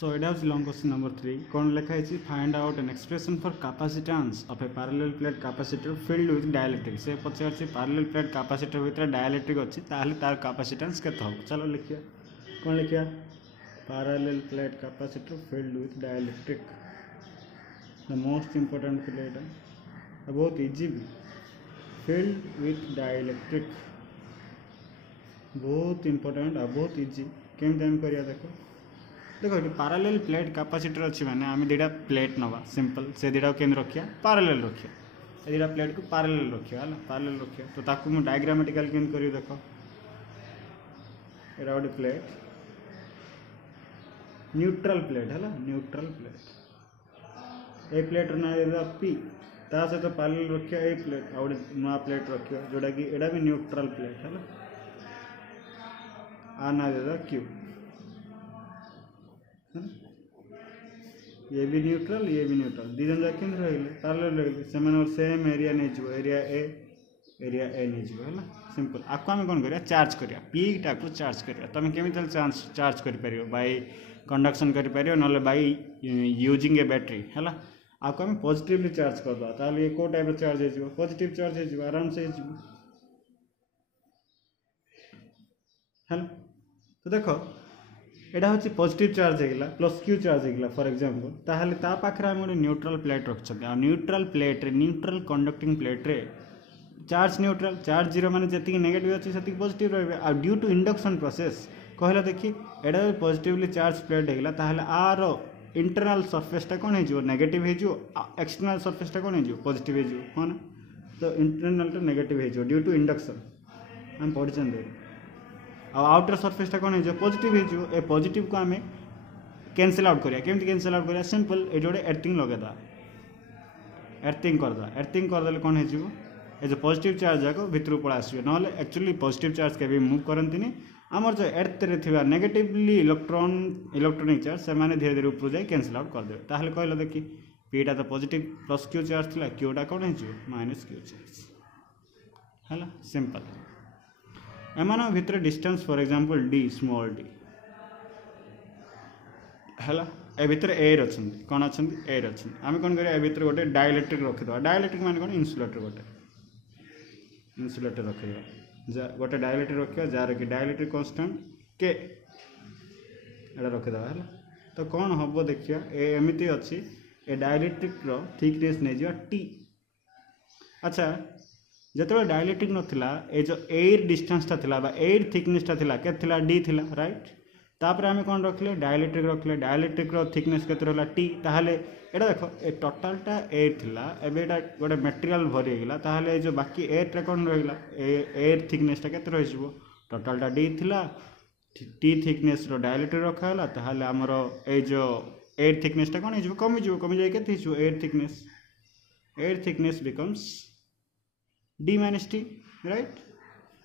So it has long question number 3. कौन लिखा है find out an expression for capacitance of A parallel plate capacitor filled with dielectric से पचार parallel plate capacitor भितर dielectric अच्छी ताहले तार कैपेसिटेंस केते हो चलो लिखिया कौन लिखिया parallel plate capacitor filled with dielectric the most important plate बहुत इजी भी फिल्ड विथ डाइलेक्ट्रिक बहुत इंपोर्टेंट और बहुत इजी केमती आम करिया देखो ये पैरेलल प्लेट कैपेसिटर अच्छी मैंने आम दुटा प्लेट नवा सिंपल से दुटा के रखिया पैरेलल रखिया ए दुटा प्लेट को पैरेलल रखिया है पैरेलल रखिया तो ताकू मु डायग्रामेटिकल केन करी देखो एरा गोटे प्लेट न्यूट्रल प्लेट है न्यूट्रल प्लेट ए प्लेट ना देदा पी ता सहित पैरेलल रखिया ए प्लेट आ गोटे नुआ प्लेट रखिया जोटा कि एटा भी न्यूट्रल प्लेट है आ ना देदा क्यू ये भी न्यूट्रल दीजन जाक रही पैरेलल रही से सेम एरिया नहीं एरिया ए नहीं है सिंपल आपको आम कौन करिया चार्ज करिया पीटा को चार्ज करिया तुम केमी चार्ज कर पार बाय कंडक्शन कर पार ना बाय यूजिंग ए बैटरी है आपको आम पॉजिटिवली चार्ज करदे ताले ये को टाइप चार्ज हो पॉजिटिव चार्ज हो आराम से है तो देखो एटा हूँ पॉजिटिव चार्ज होगा प्लस क्यू चार्ज होगा फॉर एग्जांपल ताहले ता पाखरे हम गोटे न्यूट्रल प्लेट रखते आ न्यूट्रल प्लेट रे न्यूट्रल कंडक्टिंग प्लेट रे चार्ज न्यूट्रल चार्ज जीरो माने जति नेगेटिव अच्छी से पॉजिटिव रही आ ड्यू टू इंडक्शन प्रोसेस कहला देखी एटा पॉजिटिवली चार्ज प्लेट होगा ताहले आर इंटरनल सरफेसटा कौन हो नेगेटिव हो एक्सटर्नल सरफेसटा कौन हो पॉजिटिव हो हाँ ना तो इंटरनल तो नेगेटिव हो ड्यू टू इंडक्शन आम पढ़ी आउटर सरफेसटा कौन हो पॉजिटिव हो ए पॉजिटिव को आम कैंसल आउट करिया केमती कैंसल आउट करिया सिंपल ये गोटे एर्थिंग लगेदा एर्थिंग करदे कौन हो जो पॉजिटिव चार्ज जाक भितर पड़ा आसवे ना एक्चुअली पॉजिटिव चार्ज के मूव करती आमर जो एर्थ रे थिबा नेगेटिवली इलेक्ट्रॉनिक चार्ज से माने धीरे धीरे ऊपर जाए कैंसल आउट करदे ताहले कहला देखी पीटा तो पॉजिटिव प्लस क्यू चार्ज थिला क्यूटा कौन हो माइनस क्यू चार्ज है सिंपल एमान भितर distance for example D small D है ए भितर एयर अच्छा कौन अच्छा एयर अच्छा आम कौन करिया ए भितर गोटे डाइलेक्ट्रिक रखिदेवा डाइलेक्ट्रिक माने कौन इन्सुलेटर गोटे इन्सुलेटर रखिदेवा गोटे डाइलेक्ट्रिक रखिया जार कि डाइलेक्ट्रिक कांस्टेंट के एटा रखिदेवा है तो कौन हम देखिया एमती अच्छी ए डाइलेक्ट्रिक रो थिकनेस नहीं जा टी अच्छा जो डाइलेक्ट्रिक नथिला ए जो एयर डिस्टेंसटा थिला एयर थिकनेसटा थिला के थिला डी थिला राइट तापर आम कौन रखले डाइलेक्ट्रिक रो थिकनेस के रहा टी ताहले एटा देखो ए टोटालटा एयर थिला एबे एटा गोटे मटेरियल भरी होगला ताहले जो बाकी एयरटा कौन रहिला एयर थिकनेसटा के रहिसबो टोटालटा डी थिला टी थिकनेस रो डाइलेक्ट्रिक रखाला ताहले हमर ए जो एयर थिकनेसटा कौन हो कमी जाए केते हिसो air thickness becomes D minus T right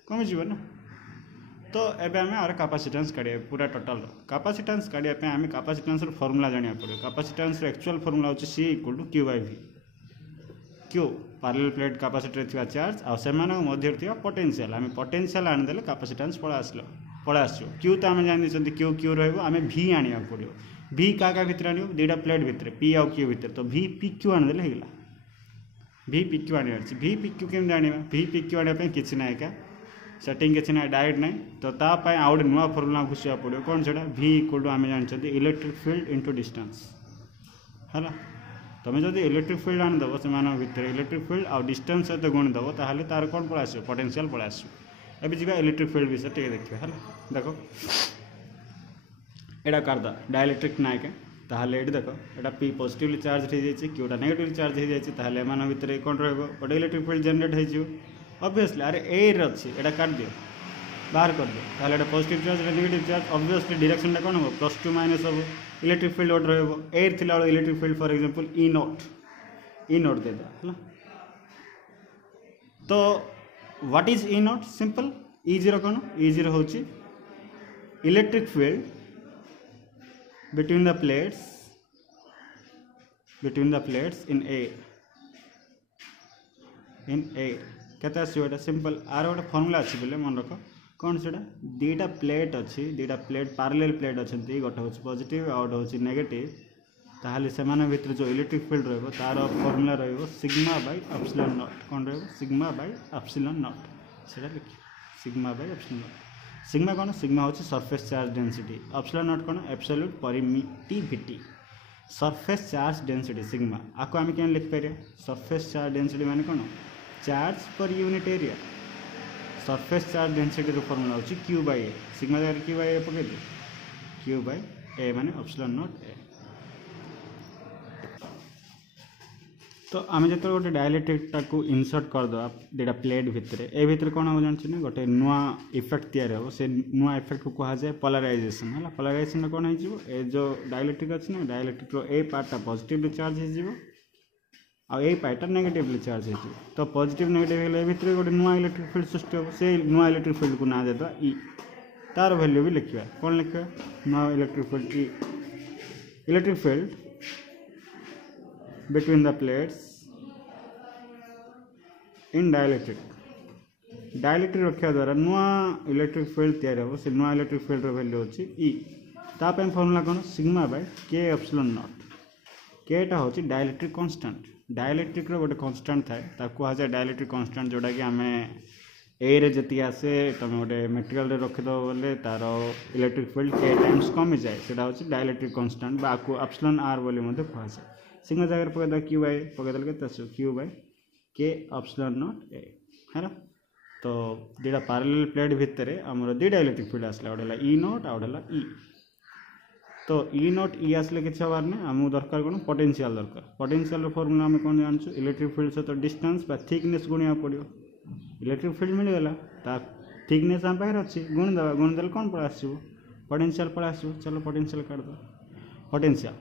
कमी जीव ना तो एबे आम आर कैपेसिटेंस काढ़िया पूरा टोटल कैपेसिटेंस काढ़िया आम कैपेसिटेंस फॉर्मूला जाना पड़ो कैपेसिटेंस एक्चुअल फॉर्मूला होची C equal to Q by V Q parallel plate capacitor थिबा चार्ज आ सेमान मध्य थिबा पोटेंशियल आम पोटेंशियल आनिदेले कैपेसिटेंस पड़ा आसो क्यू तो आम जानी क्यू क्यू रही आम भी आने पड़ो भी क्या भितर आने दुटा प्लेट भितर पी आउ क्यू भितर तो भी पी क्यू आनिदेले होगा भी पी क्यू आने भी पी क्यू केम आने भी पी क्यू आने किसी ना एका सेटिंग किसी ना डायरेक्ट ना तो तापाई आउ गोटे नुआ फर्मुला घुषा पड़ो कौन से भी इक्वल टू आम जानते इलेक्ट्रिक फील्ड इंटू डिस्टेंस है तुम जब इलेक्ट्रिक फील्ड आनीदेव से भितर इलेक्ट्रिक फील्ड आउ डिस्टेंस सहित गुणीदेव ताहले तार कौन पड़ा आसो पोटेंशियल पड़ा आसो एबे जीवा इलेक्ट्रिक फील्ड विषय टे देखिए है देखो एटा करदा डाइलेक्ट्रिक ना के ताहले ये देख एटा पी पॉजिटिवली चार्ज हो जाए क्यूटा नेगेटिवली चार्ज हो जाए ताहले एमान भितर कौन रहिबो गोटे इलेक्ट्रिक फील्ड जनरेट हो ऑब्वियसली अरे एयर अच्छी एटा काट दियो बाहर कर दियो ताहले एटा positive charge negative charge obviously direction कौन हो प्लस टू माइनस हम इलेक्ट्रिक फील्ड गोटे रहिबो एयर थिला electric field for example E not they दा है तो what is E not simple E zero कौन ई जीरो होची electric field between the plates in air केते आसो एटा सिंपल आर गोटे फॉर्मूला अच्छी बोले मन रख कौन से दीटा प्लेट अच्छी दीटा प्लेट पैरेलल प्लेट अच्छा गोटे हूँ पॉजिटिव आउ गोटे हूँ नेगेटिव ताहले से भितर जो इलेक्ट्रिक फील्ड रही तार फर्मूला रही सिग्मा बाय एप्सिलॉन नॉट कौन रही सिग्मा बाय एप्सिलॉन नॉट से लिखिए sigma by epsilon naught sigma कौन सिग्मा हूँ surface charge density epsilon naught कौन absolute permittivity surface charge density sigma आपको आम क्या लिखिपर सरफेस चार्ज डेंसिटी माने कौन charge per unit area surface charge density formula हूँ क्यू बाय ए सिग्मा जगह क्यू बाय ए पकड़ क्यू बाय ए माने एप्सिलॉन नॉट ए तो आम जो गोटे डायलेक्ट्रिक टाक इनसर्ट करदे दुटा प्लेट भितर ए भितर कौन हम जानते ना गोटे नुआ इफेक्ट या से नुआ इफेक्ट को कह जाए पोलराइजेशन है पोलराइजेशन कौन हो जो डायलेक्ट्रिक अच्छी ना डायलेक्ट्रिक ए पार्टा पॉजिटिवली चार्ज हो पार्टा नेगेटिवली चार्ज हो तो पॉजिटिव नेगेटिव ए भितर गोटे नुआ इलेक्ट्रिक फील्ड सृष्टि हो से नुआ इलेक्ट्रिक फील्ड को ना देता ई तार वैल्यू भी लिखा कौन लिखा नुआ electric field E electric field between the plates in dielectric रखा द्वारा नुआ इलेक्ट्रिक फील्ड तैयार हो से नुआ इलेक्ट्रिक फील्ड वैल्यू अच्छी ई ताप फर्मूला कौन sigma bye K epsilon not केटा हूँ डायलेक्ट्रिक कांस्टेंट डायलेक्ट्रिक गोटे कांस्टेंट थाए कहुए डायलेक्ट्रिक कांस्टेंट जोटा कि आम ए रे जी आसे तुम गोटे मेटेरियल रखिद बोले तार इलेक्ट्रिक फील्ड के टाइम्स कमी जाए से डायलेक्ट्रिक कांस्टेंट बा एप्सिलॉन आर बोली कहुए सिग्मा जगह पकड़ क्यू बाय पकड़ के Q by K epsilon naught ए है तो दुटा पैरेलल प्लेट भितर आमर दुटा इलेक्ट्रिक फील्ड आसला गोटे ई नॉट आउ गोटे ई तो ई नॉट ई आसले कि हबार ना आमको दरकार कौन पोटेंशियल दरकार पोटेंशियल फर्मूला आम कौन जानूँ इलेक्ट्रिक फील्ड सहित डिस्टेंस बा थिकनेस गुणिया पड़ो इलेक्ट्रिक फील्ड मिलगला ता थिकनेस आम पाखे अच्छी गुणिदेले कौन पड़ा आसो पोटेंशियल पड़ा आसो चलो पोटेंशियल काटद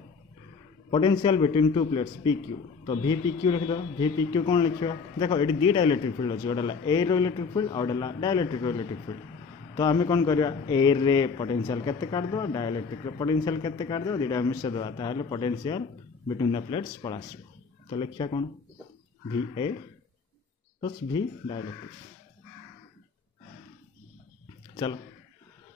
potential between two plates P Q तो भी पी क्यू लिखिद भी पी क्यू कौन लिखा देखो ये दुटा इलेक्ट्रिक फील्ड अच्छे गोटे ए रो इलेक्ट्रिक फील्ड आउ गोटे डायलेक्ट्रिक इलेक्ट्रिक फील्ड तो आम कौन करवा ए रे पोटेंशियल केते काटद डायलेक्ट्रिक पोटेंशियल केते काटद दुटा मिसेदे ताहले पोटेंशियल बिटवीन द प्लेट्स पड़ा आसो तो लिखा कौन भी ए प्लस भी डायलेक्ट्रिक चलो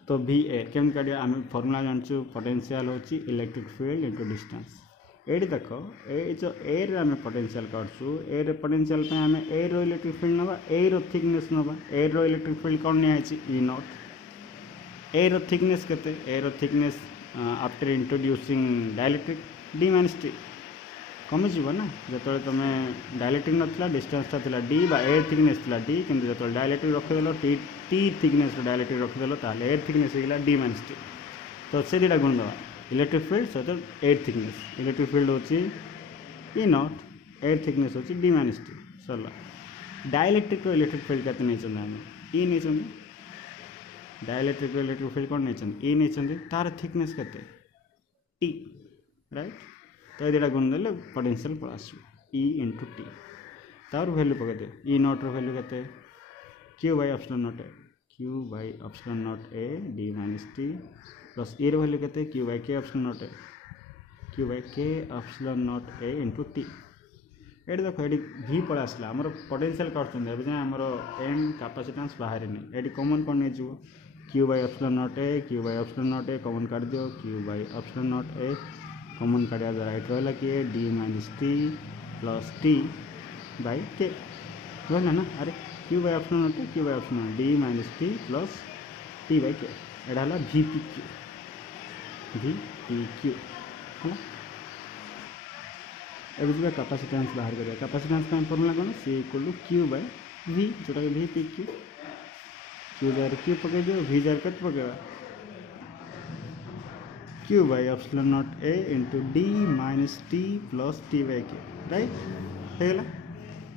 तो भी ए केम काटिया आम फर्मूला जानूँ पोटेंशियल हूँ इलेक्ट्रिक फील्ड इंटू डिस्टेंस ये देख ए जो ए रे आम पोटेंशियल काटू ए रे पोटेंशियल आम ए रो इलेक्ट्रिक फील्ड नवा ए रो थिकनेस नवा ए रो इलेक्ट्रिक फील्ड कौन निहाई ई नॉट ए रो थिकनेस केते ए रो thickness after introducing dielectric D minus T कमिज ना जो तुम डायलेक्ट्रिक नाला डिस्टेंस था डी बा ए थिकनेस था डी कि जो डायलेक्ट्रिक रखिदेल टी टी थिकनेस डायलेक्ट्रिक रखिदेल ताहले ए थिकनेस होगा डी माइनस टी तो से दुटा गुण दवा इलेक्ट्रिक फील्ड सहित एयर थिकनेस इलेक्ट्रिक फील्ड होची ई नॉट एयर थिकनेस होची डी माइनस टी सरला डायलेक्ट्रिक इलेक्ट्रिक फील्ड केते नहीं आम ई नहीं डायलेक्ट्रिक इलेक्ट्रिक फील्ड कौन नहीं ई नहीं तार थिकनेस केते टी राइट तो ये दुटा गुण देले पोटेंशियल पड़ा आसो ई इंटू टी तार वैल्यू पकड़ ई नॉट रो वैल्यू केते Q by epsilon naught A Q by epsilon naught A D minus T plus ए रो वैल्यू केते Q by K epsilon naught A Q by K epsilon naught A into T ये देखो ये भी पड़ा आसला आमर पोटेंशियल काटुँच ए आमर एम कैपेसिटेंस बाहर नहीं ये कॉमन कौन नहीं जीव Q by epsilon naught A Q by epsilon naught A common काट दियो Q by epsilon naught A common काटा द्वारा ये रहा कि D minus T plus T by K रहा ना अरे Q by epsilon naught A Q by epsilon naught D minus T plus T by K एटा है भी पी क्यू है एवं कैपेसिटेंस बाहर करिया कैपेसिटेंस का फॉर्मूला कौन C equal to Q by V जोटा कि वी पी क्यू क्यू जगह क्यू पकड़ दियो वी जगह कत पकेगा Q by epsilon naught A into D minus T plus T by K right होगा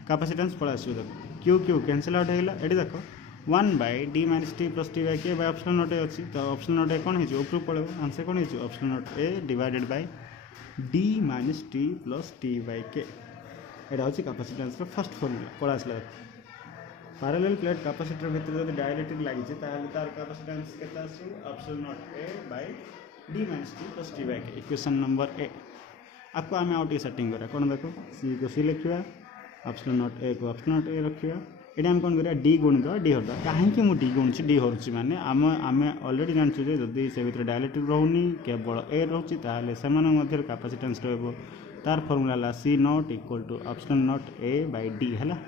कैपेसिटेंस पड़ा आसो देखो क्यू क्यू कैंसल आउट होगा ये देख 1 by D minus T plus T by K by epsilon naught A अच्छी तो epsilon naught ए कौन है ऊपर पड़े आंसर कौन है epsilon naught A divided by D minus T plus T by K यहाँ हूँ कैपेसिटेंस फर्स्ट फॉर्मूला पड़ा आसला पैरेलल प्लेट कैपेसिटर भितर जो डायलेक्ट्रिक लगी तार कैपेसिटेंस के epsilon naught A by D minus T plus T by K equation number A आपको आम आउ सेटिंग करा कौन देखो सी को सी लिखा एप्सिलॉन नॉट ए को एप्सिलॉन नॉट ए रखा ये आम कौन करा डी गुणी दवा डी हरदा कहीं मुझे डी गुणुची डी हरुची माने आम अलरेडी जानचु जदि से भितर डायलेक्ट्रिक रोनी केवल ए रोचे से कैपेसिटेंस रहा तार formula C naught equal to option naught A by D है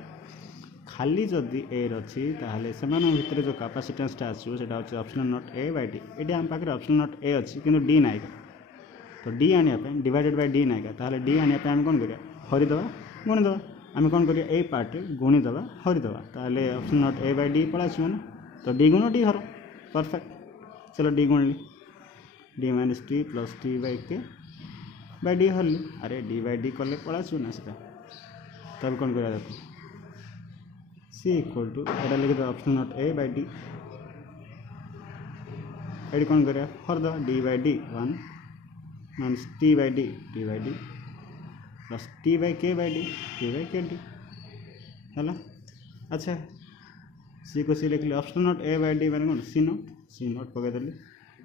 खाली जदि ए रही ताहले से भितर जो कैपेसिटेंसटा आसो से option naught A by D ये आम पाखे ऑप्शन नॉट ए अच्छी कि डी नायिका तो डी आने डिवाइडेड बाय डी नायिका ताहले डी आने आम कौन करिया हरिदेवा गुणीदेवा आम कौन करिया ए पार्ट गुणीदेवा हरिदेवा ताहले epsilon naught A by D पड़ा आसो तो डी गुण डी हर परफेक्ट चलो डी गुणली D minus T plus T by K by D हरली अरे डी बाय डी कले पड़ा आसो ना सीटा तब कौन करिया देखो सी इक्वल टू एटा लिखी दो epsilon naught A by D ये कौन करिया हरदा D by D 1 minus T by D plus T by K D है अच्छा सी को सी लिख ली epsilon naught A by D मैंने कौन सी नॉट पकईदेली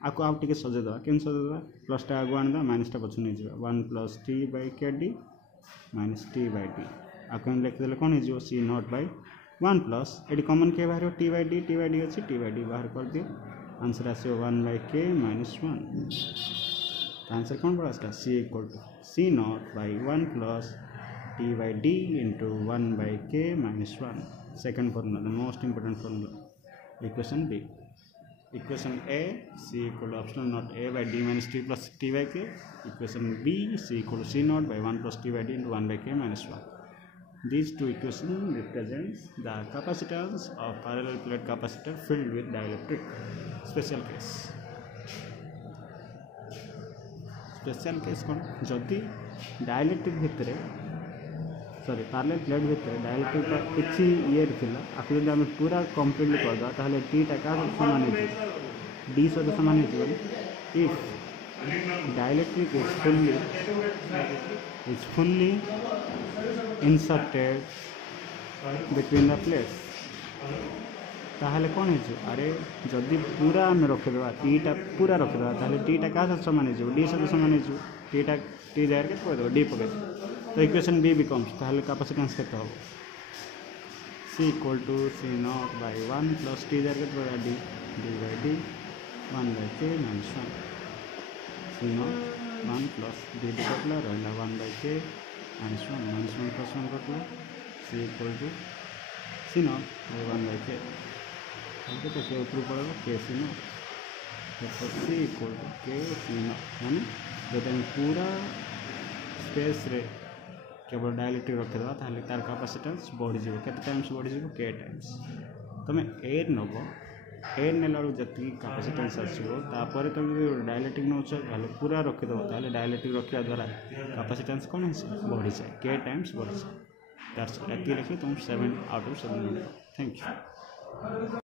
आपको आउ टे सजेदेवा केम सजेदेवा प्लसटा आगे आनीदा माइनसटा पछ नहीं जावा 1 plus T by K D minus T by D आपको लिखिदेले कौन हो सी नॉट बाय 1 प्लस ये कमन के बाहर टी बाय डी अच्छी टी बाय डी बाहर कर दियो आंसर आसो 1 बाय के माइनस 1 आंसर कौन पड़ा इसका C equal to C not by 1 plus T by D into 1 by K minus 1 second formula the most important formula equation B equation A C equal to option naught A by D minus T plus T by K equation B C equal to C not by 1 plus T by D into 1 by K minus 1 These two equations represents the capacitance of parallel plate capacitor filled with dielectric. Special case. Special case कौन जदि dielectric भितर sorry parallel plate भितर dielectric का किसी ये थिला आपको जब आम पूरा कंप्लीटली करदा ताहले टी टा का समान हो डी सहित समान हो if dielectric is fully inserted between the plates ताहले कौन हो अरे जदि पूरा आम रखीदा टीटा पूरा रखीदा ताहले टीटा क्या सहित सामान हो डी सहित सामान हो टीटा टी जगह के पकईदेव डी पकईदेव तो इक्वेशन बी बिकम्स ताहले कैपेसिटेंस केते हो C equal to C not by 1 plus T जगह के पकईदेव D D by D 1 by K minus 1 C not 1 plus D D कटला रहा 1 बाय के माइनस 1 प्लस 1 कटला C equal to C not by 1 by K तो के ऊपर पड़ेगा के सी नॉट तो सी इक्वल टू के सी नॉट यानी जब पूरा स्पेस रे केवल डायलेक्ट्रिक रखीदा ताहले तार कैपेसिटेंस बढ़ी जाए केते टाइम्स बढ़ी जाए के टाइम्स तुम एयर नब एयर नेला जी कैपेसिटेंस आसो तापर तुम डायलेक्ट्रिक नौच पूरा रखीदेव ताहले डायलेक्ट्रिक रखा द्वारा कैपेसिटेंस कौन बढ़ी जाए के टाइम्स बढ़ी जाए दैट्स एति लिखी तुम 7 आउट ऑफ 7 थैंक यू।